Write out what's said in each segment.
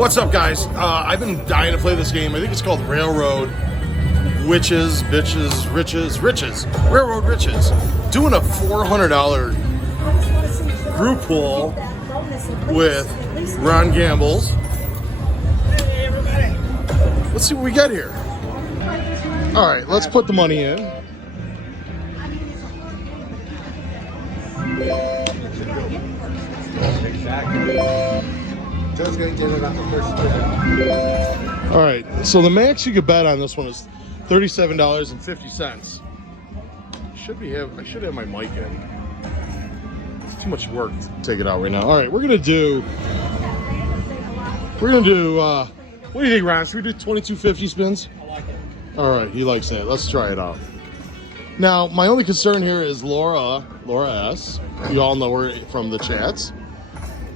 What's up, guys? I've been dying to play this game. I think it's called Railroad Witches, Bitches, Riches. Railroad Riches. Doing a $400 group pool with Ron Gambles. Hey, everybody. Let's see what we got here. All right, let's put the money in. Joe's going to get it on the first spin. All right, so the max you could bet on this one is $37.50. I should have my mic in. It's too much work to take it out right now. All right, we're gonna do. What do you think, Ron? Should we do 2250 spins? I like it. All right, he likes that. Let's try it out. Now, my only concern here is Laura S. You all know her from the chats.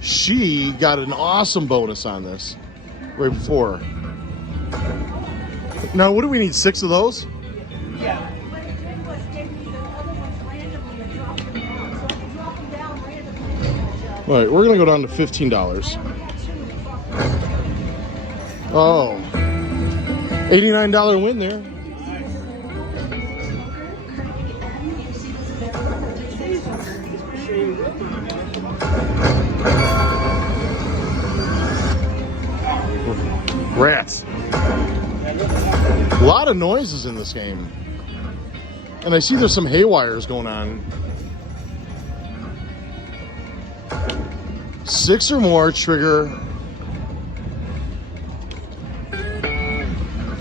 She got an awesome bonus on this right before. Now, what do we need? 6 of those? Yeah. All right, we're gonna go down to $15. Oh, $89 win there. Rats. A lot of noises in this game. And I see there's some haywires going on. 6 or more trigger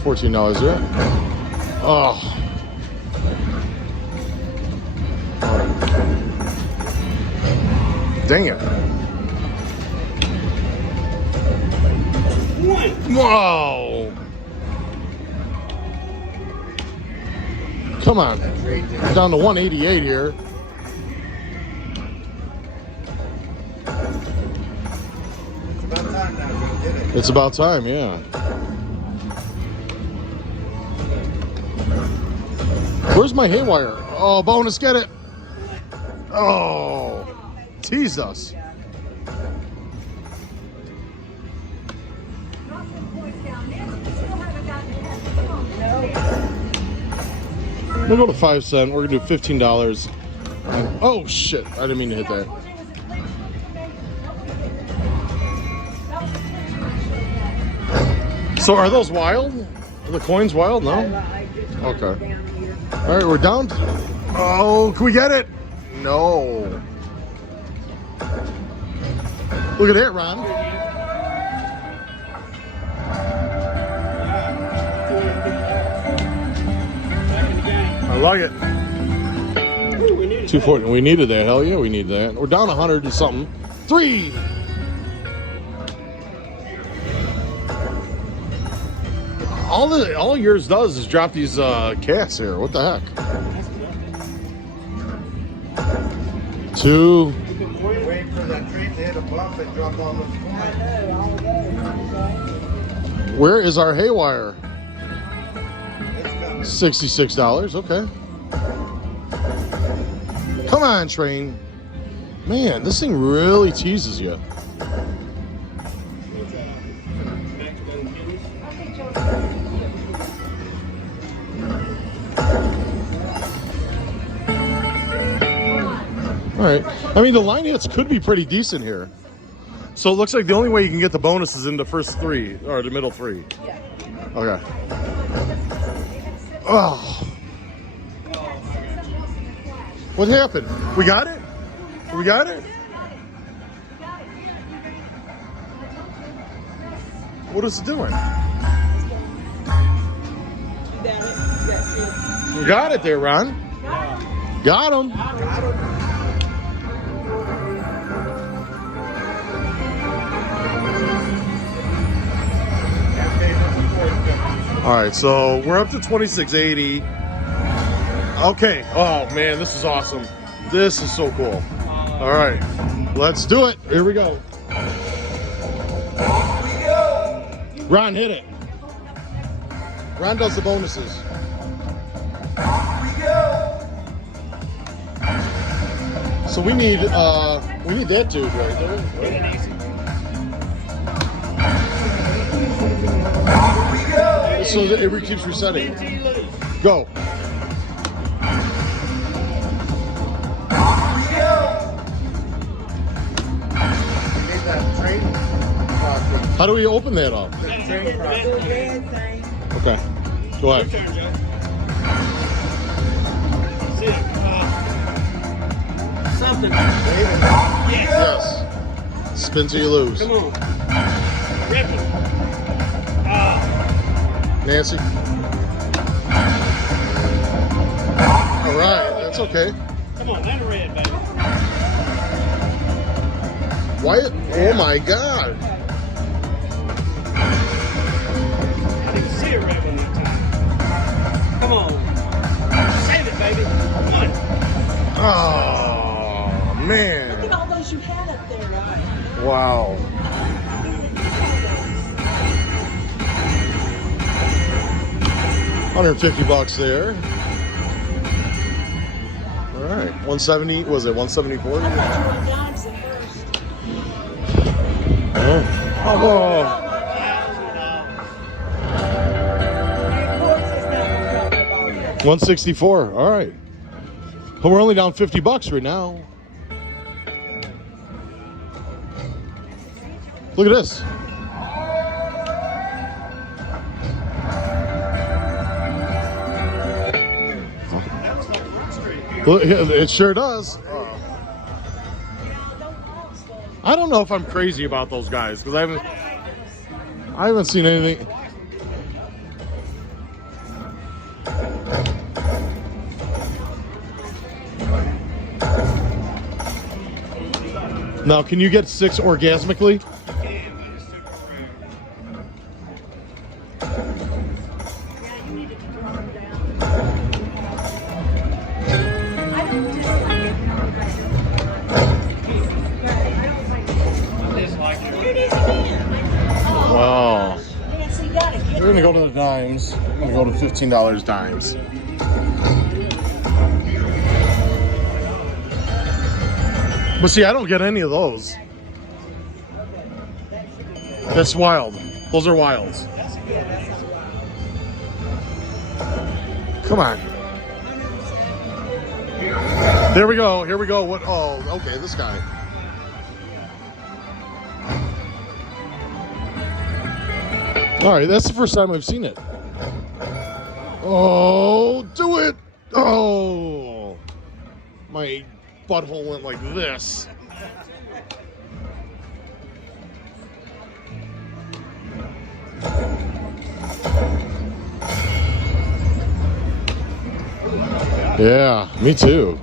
$14 there. Oh. Dang it. Whoa. Come on. Down to 188 here. It's about time now, Joe. Get it. It's about time, yeah. Where's my haywire? Oh, bonus, get it. Oh, tease us. We'll go to 5 cents. We're gonna do $15. Oh shit! I didn't mean to hit that. So are those wild? Are the coins wild? No. Okay. All right, we're down. Oh, can we get it? No. Look at that, Ron. I like it. 240. We needed that. Hell yeah, we need that. We're down 100 and something. 3. All yours does is drop these cats here. What the heck? 2. Wait for that train to hit a bump and drop all those coins. Where is our haywire? It's coming. $66. Okay. Come on, train. Man, this thing really teases you. All right. I mean, the line hits could be pretty decent here. So it looks like the only way you can get the bonus is in the first 3 or the middle 3. Yeah. Okay. Oh. What happened? We got it? We got it? What is it doing? We got it there, Ron. Got him. All right, so we're up to 2680. Okay. Oh man, this is awesome. This is so cool. All right, let's do it. Here we go. Ron, hit it. Ron does the bonuses. So we need that dude right there. so it keeps resetting. Go. How do we open that up? Okay. Go ahead. Something. Yes. Spin till you lose. Come on. Ricky. Nancy. All right. That's okay. Come on, land a red, baby. Wyatt. Oh my God. I didn't see a red one that time. Come on. Save it, baby. One. Oh man. Look at all those you had up there. Wow. $150 there. All right, 170. Was it 174? I thought you were dimes at first. Oh. And of course, it's not going to drop the ball yet. 164. All right. But we're only down $50 right now. Look at this. Look, it sure does. I don't know if I'm crazy about those guys because I haven't seen anything. Now, can you get 6 orgasmically? Wow. We're going to go to the dimes. I'm going to go to $15 dimes. But see, I don't get any of those. That's wild. Those are wilds. Come on. There we go. Here we go. What? Oh, okay. This guy. All right. That's the first time I've seen it. Oh, do it. Oh, my butthole went like this. Yeah, me too.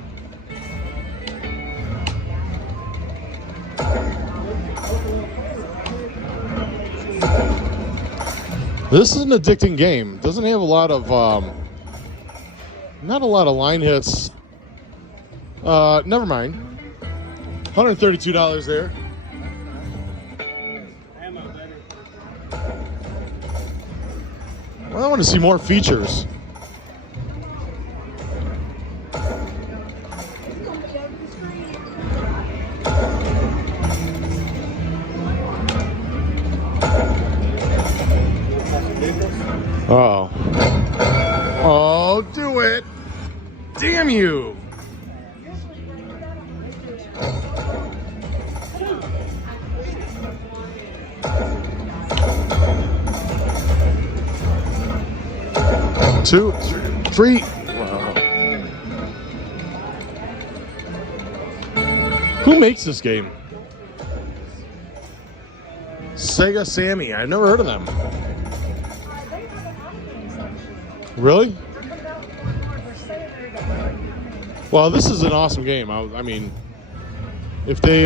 This is an addicting game. Doesn't have a lot of, not a lot of line hits. Never mind. $132 there. Well, I want to see more features. Oh. Oh, do it. Damn you. Two, three. Wow. Who makes this game? Sega Sammy. I've never heard of them. Really? Well, this is an awesome game. I mean, if they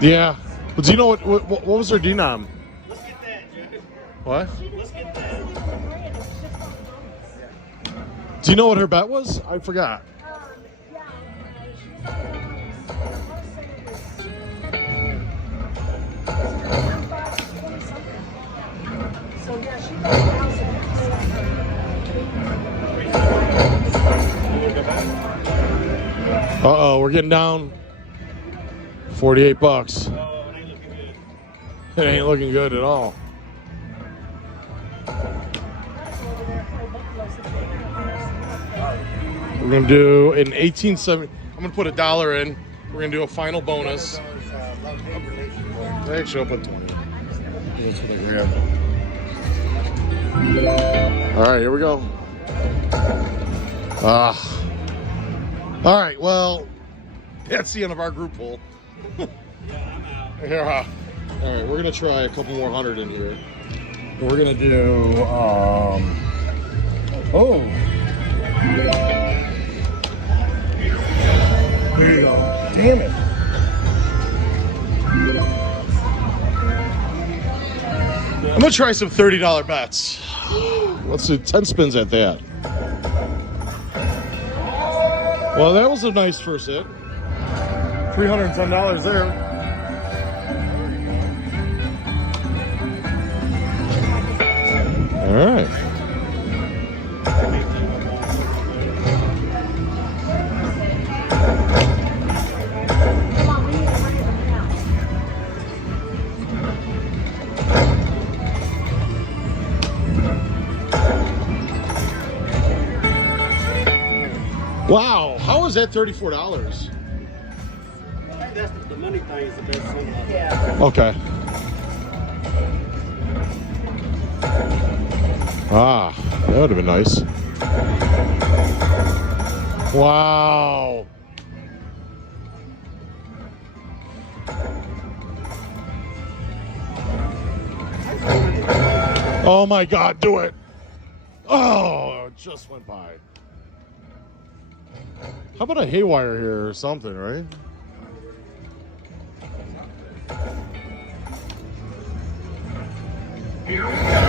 yeah. But do you know what was their denom? Let's get that, Joe. What? Let's get that. Do you know what her bet was? I forgot. Uh-oh, we're getting down 48 bucks. Oh, it ain't looking good. It ain't looking good at all. We're gonna do an 1870. I'm gonna put $1 in. We're gonna do a final bonus. Actually, I'll put 20. That's what I grabbed. All right, here we go. All right, well, that's the end of our group pool. Yeah, I'm out. Yeah. All right, we're gonna try a couple more hundred in here. We're gonna do. Oh. There you go. Damn it. I'm gonna try some $30 bets. Let's do 10 spins at that. Well, that was a nice first hit. $310 there. All right. Wow, how is that $34? I think that's the money thing is the best thing. Yeah. Okay. Ah, that would have been nice. Wow. Oh my God, do it. Oh, it just went by. How about a haywire here or something, right?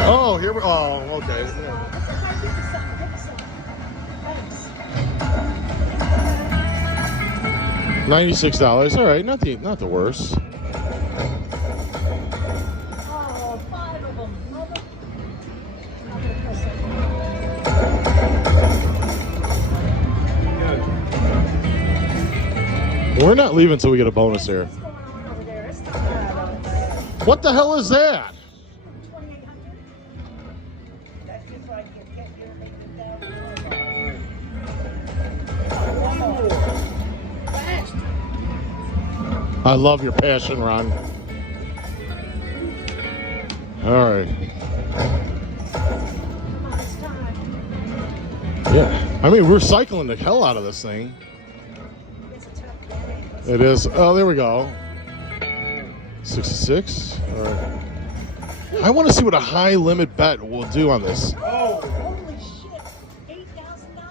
Oh, here we okay. $96. All right, not the worst. Oh, 5 of them. We're not leaving until we get a bonus here. What's going on over there? It's not bad. What the hell is that? 2,800. That's just so I can get you and make it down. One more. Fast. I love your passion, Ron. All right. Come on, it's time. Yeah. I mean, we're cycling the hell out of this thing. It's a tough game. It is. Oh, there we go. 66. All right. I want to see what a high limit bet will do on this. Oh, holy shit. $8,000?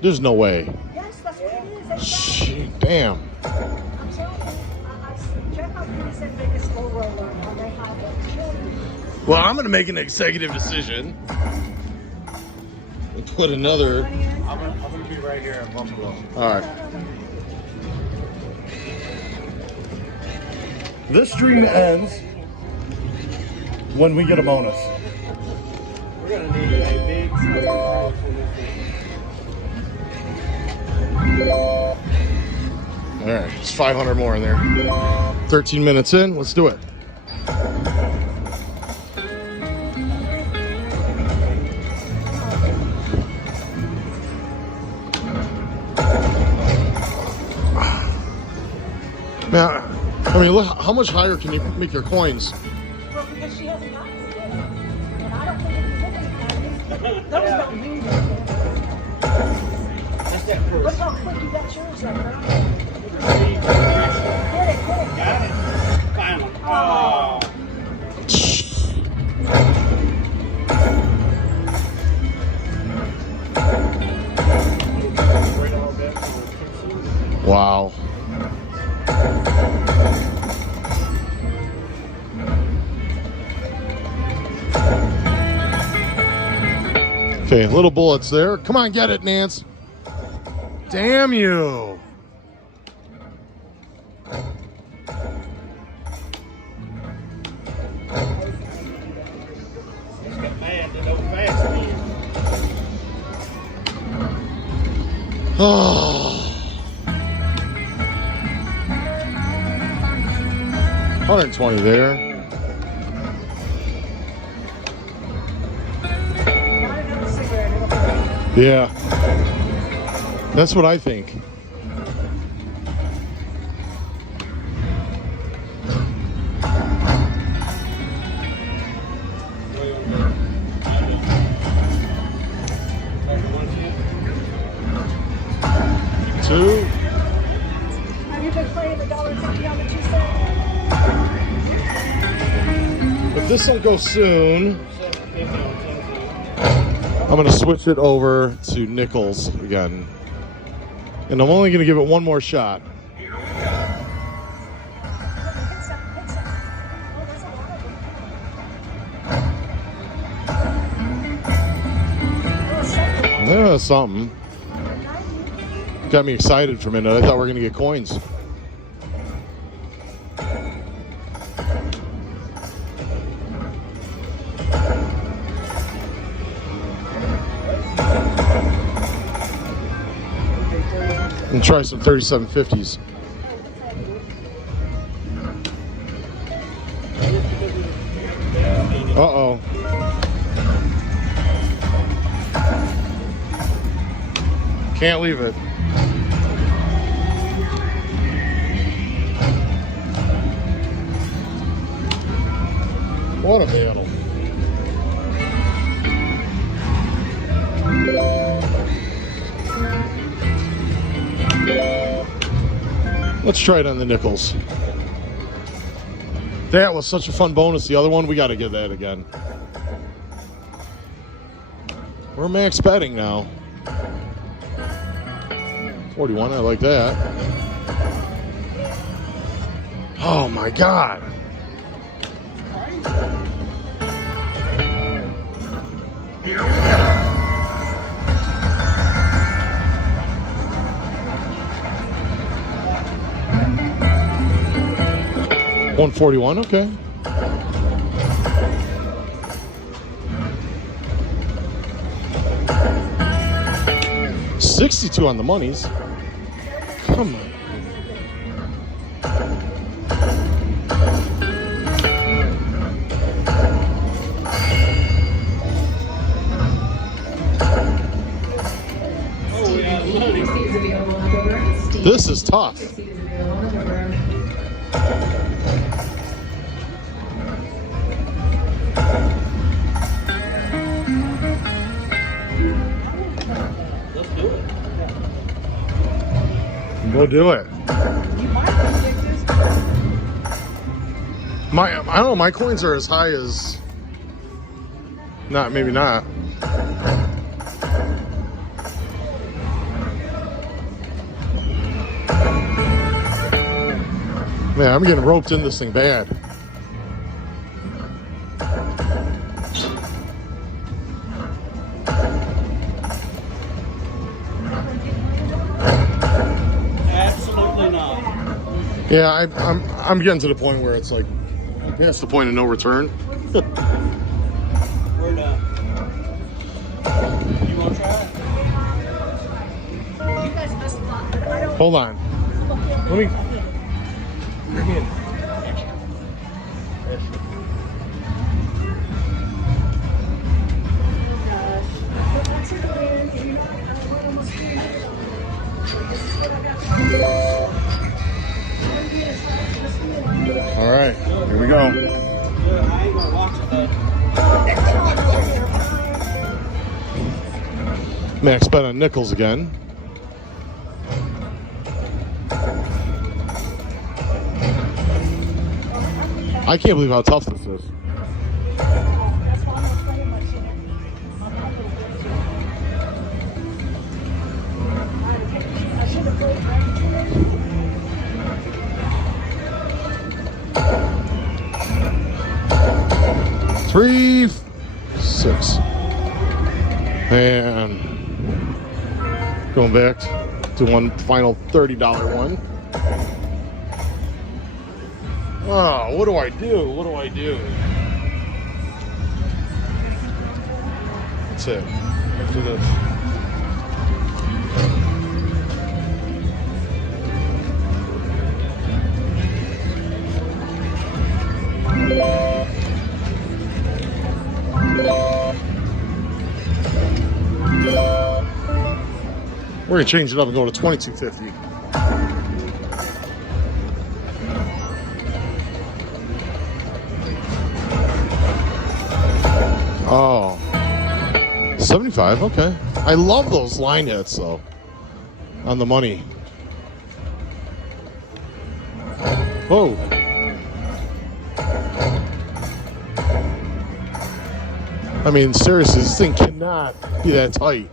There's no way. Yes, that's what it is. Shit, damn. I'm telling you, Jackpot is the biggest low roller on they have it. Well, I'm going to make an executive decision. And put another. I'm gonna be right here in Buffalo. All right. This stream ends when we get a bonus. We're gonna need a big size house in this thing. All right, just 500 more in there. 13 minutes in, let's do it. Now, I mean, look, how much higher can you make your coins? Well, because she hasn't gotten it yet. And I don't think it's looking at those don't mean anything. That's that Look first. how quick you got yours up, girl. Get it. Got it. Finally. Oh. Wow. Okay, little bullets there. Come on, get it, Nance. Damn you. Just got mad that old fast man. Oh. 120 there. Not another cigarette. It'll hurt. Yeah. That's what I think. Two. Have you been playing the $1.50 on the 2 cent? If this don't go soon, I'm going to switch it over to nickels again. And I'm only going to give it one more shot. Hit some. Oh, there's a lot of them. Oh, second. Yeah, something. Got me excited for a minute. I thought we were going to get coins. And try some 3750s. Uh-oh. Can't leave it. What a battle. Let's try it on the nickels. That was such a fun bonus. The other one, we got to get that again. We're max betting now. 41, I like that. Oh my God. $141, okay. $62 on the monies. Come on. This is tough. Go do it. I don't know, my coins are as high as, maybe not. Man, I'm getting roped in this thing bad. Absolutely not. Yeah, I'm getting to the point where it's like, past the point of no return. We're done. You want to try it? You guys must not. I don't. Hold on. Let me. Bring me in. All right, here we go. I ain't gonna watch it though. Max bet on nickels again. I can't believe how tough this is. That's why I'm not playing much in it. I should have played right. 3, 6. And going back to one final $30 one. Oh, what do I do? What do I do? That's it. After this. We're gonna change it up and go to $22.50. Oh, 75. Okay. I love those line hits though. On the money. Whoa. I mean, seriously, this thing cannot be that tight.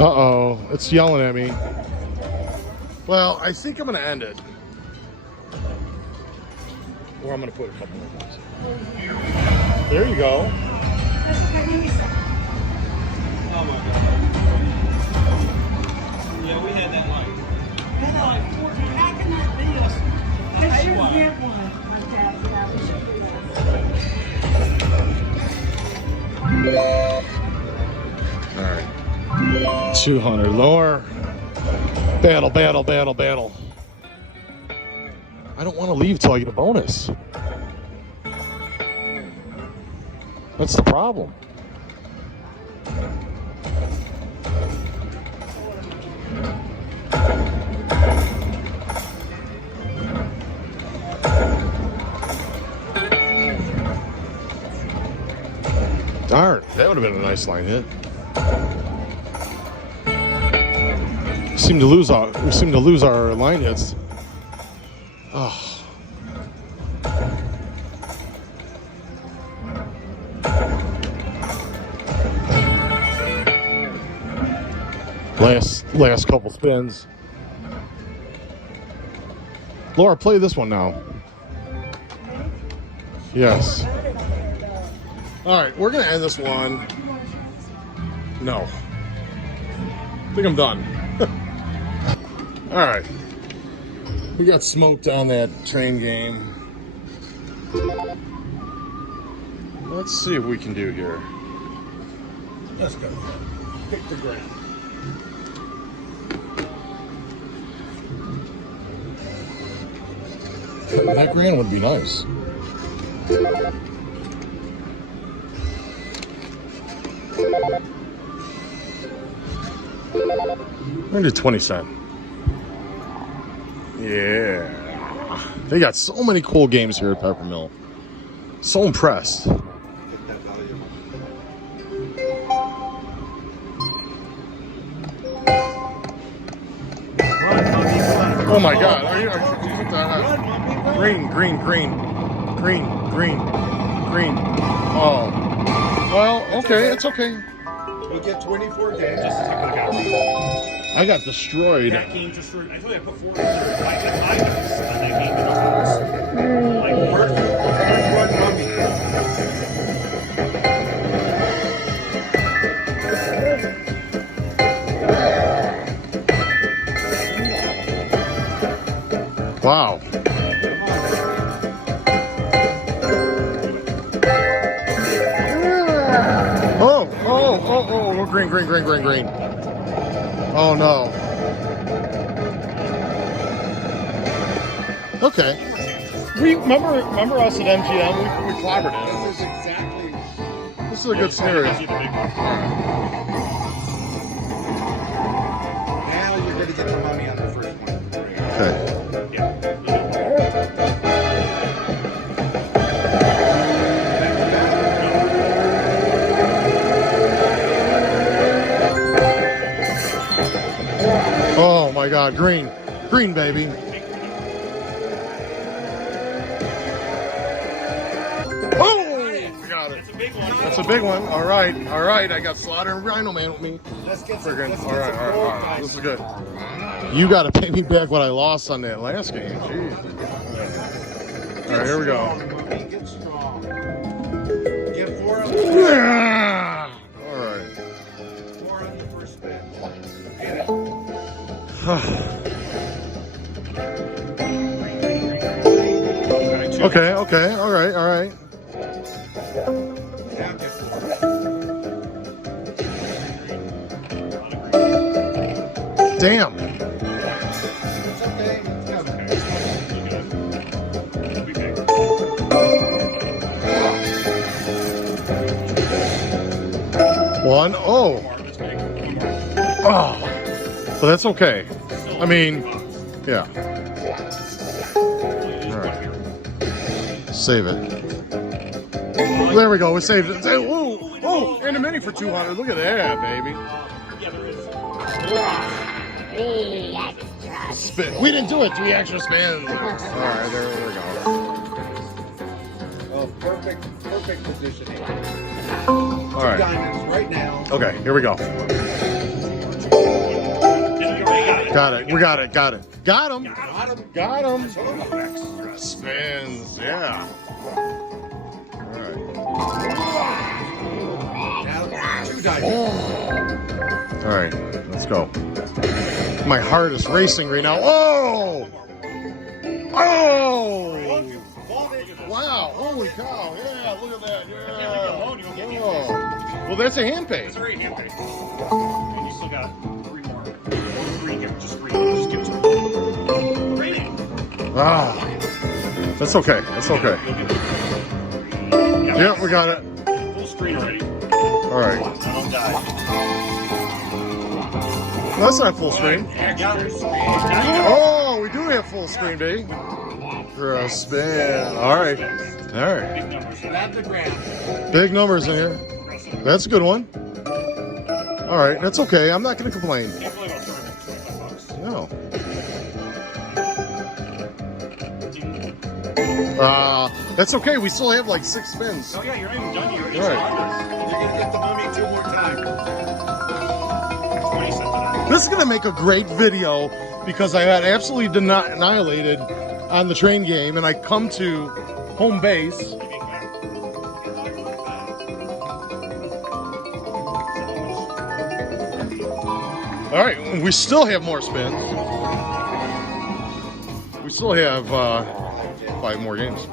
Uh-oh, it's yelling at me. Well, I think I'm going to end it. Or I'm going to put a couple more ones. There you go. Oh my God. Yeah, we had that like. We had that like 14. How can that be us? They should get one like that. Yeah, we should do that. All right. 200 lower. Battle, battle, battle, battle. I don't want to leave till I get a bonus. That's the problem. Darn, that would have been a nice line hit. We seem to lose our line hits. Oh. Last couple spins. Laura, play this one now. Yes. All right, we're gonna end this one. No. I think I'm done. All right. We got smoked on that train game. Let's see what we can do here. Let's go. Pick the ground. That grand would be nice. We're gonna do 20 cents. Yeah. They got so many cool games here at Peppermill. So impressed. Oh my God! Are you green? Oh, well, okay, it's okay. We get 24 games. I got destroyed. That game just. I thought I put 4 items and they gave me the like First one, mummy. Wow. Oh, green. Oh no. Okay. We remember us at MGM, we clobbered it. This is a good scenario. Now you're going to get the mummy on the first one. Okay. Oh my God, green, baby. Oh, got it. That's a big one. All right. I got Slaughter and Rhino Man with me. Let's get Friggin'. some. All right. This is good. You got to pay me back what I lost on that last game. Jeez. All right, here we go. Get strong. Get 4 on the Yeah. All right. 4 on the first spin. Get it. Okay. All right. Now get 4. Damn. One. Oh. Oh. But that's okay. I mean, yeah. All right. Save it. There we go. We saved it. Oh, oh, and a mini for 200. Look at that, baby. Spin. We didn't do it. 3 extra spins. All right, there we go. Oh, perfect positioning. All right. Diamonds right now. Okay, here we go. Got it. We got it. Got it. Got him. Got him. Spins. Yeah. All right. Now 2 diamonds. All right. Let's go. My heart is racing right now. Oh! Oh! Wow! Holy cow! Yeah, look at that! Yeah! Oh. Well, that's a hand pay. It's already hand paid. And you still got 3 more. 3 here. Just 3. Just give it to me. Rating. Ah, that's okay. That's okay. Yeah, we got it. Full screen already. All right. I don't die. That's not full screen. Oh, we do have full screen, baby. For a spin. All right. All right. Big numbers. Grab the ground. Big numbers in here. That's a good one. All right. That's okay. I'm not going to complain. Can't believe I'll charge $25. No. That's okay. We still have like 6 spins. Oh yeah, you're not even done yet. All right. You're going to get the mummy 2 more times. 20 something. This is going to make a great video because I got absolutely annihilated on the train game, and I come to home base. All right, we still have more spins. We still have 5 more games.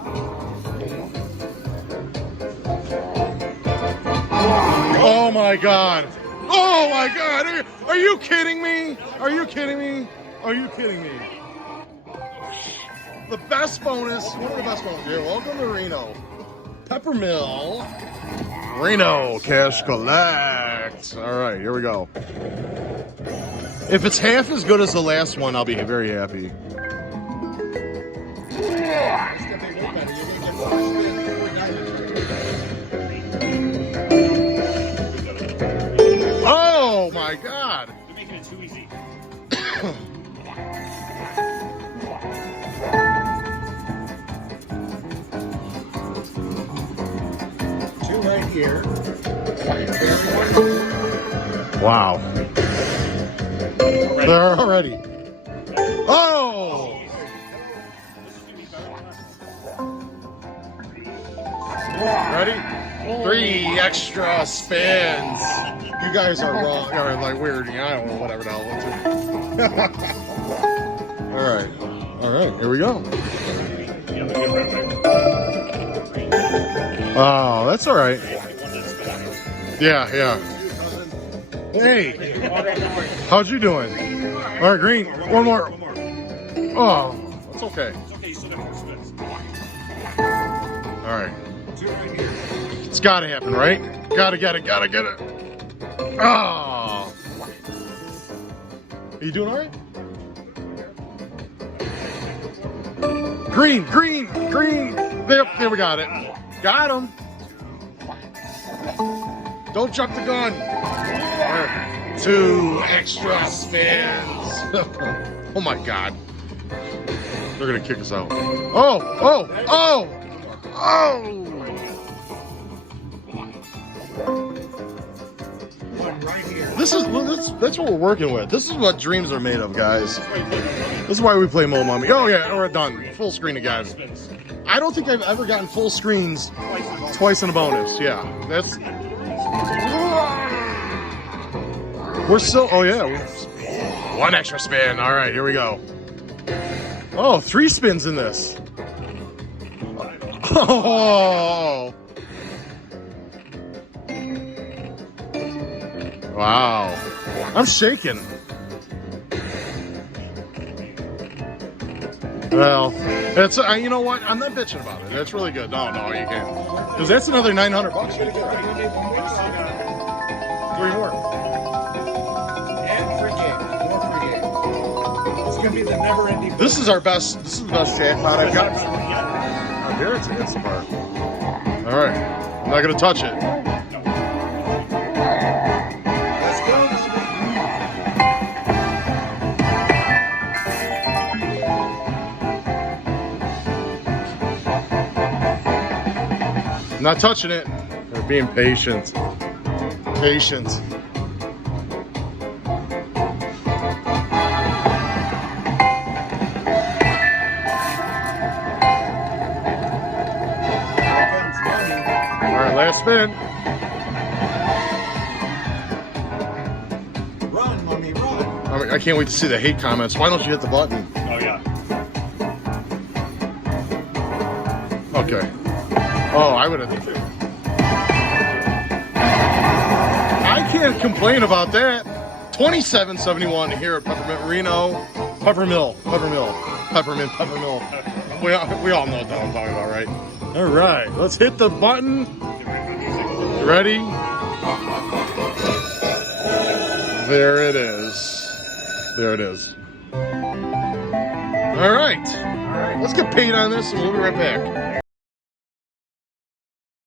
Oh my God! Oh my God! Are you kidding me? Are you kidding me? Are you kidding me? The best bonus, one of the best bonuses here. Welcome to Reno. Peppermill. Reno Cash Collect. All right, here we go. If it's half as good as the last one, I'll be very happy. It's going to be way better. You're going to get 4 spins, 4 diamonds. Oh my God! You're making it too easy. Two right here. Wow. They're already. Oh! Ready? 3 extra spins. You guys are wrong, or like weird. I don't know, whatever the hell. All right. All right. Here we go. Oh, that's all right. Yeah, yeah. Hey, how's you doing? All right, Green. One more. Oh, that's okay. It's okay, you still got 4 spins. All right. 2 right here. It's got to happen, right? Gotta get it. Oh. Are you doing all right? Green. There we got it. Got him. Don't jump the gun. All right. 2 extra spins. Oh my God. They're gonna kick us out. Oh. One right here. That's what we're working with. This is what dreams are made of, guys. This is why we play Mo Mummy. Oh yeah, we're done. Full screen again. I don't think I've ever gotten full screens twice in a bonus. Yeah, that's. We're still. Oh yeah, 1 extra spin. All right, here we go. Oh, 3 spins in this. Oh. Wow. I'm shaking. Well, it's you know what? I'm not bitching about it. That's really good. No, you can't. Because that's another $900. 3 more. And free game. More free game. It's gonna be the never-ending. This is the best jackpot I've got. Oh, here it's against the bar. All right, I'm not gonna touch it. Let's go. I'm not touching it. We're being patient. Patient. All right, last spin. Run, mommy, run. I can't wait to see the hate comments. Why don't you hit the button? Oh, yeah. Okay. Oh, I would have. I can't complain about that. 27.71 here at Peppermint Reno. Peppermill. We all know what I'm talking about, right? All right, let's hit the button. You ready? There it is. There it is. All right. Let's get paid on this and we'll be right back.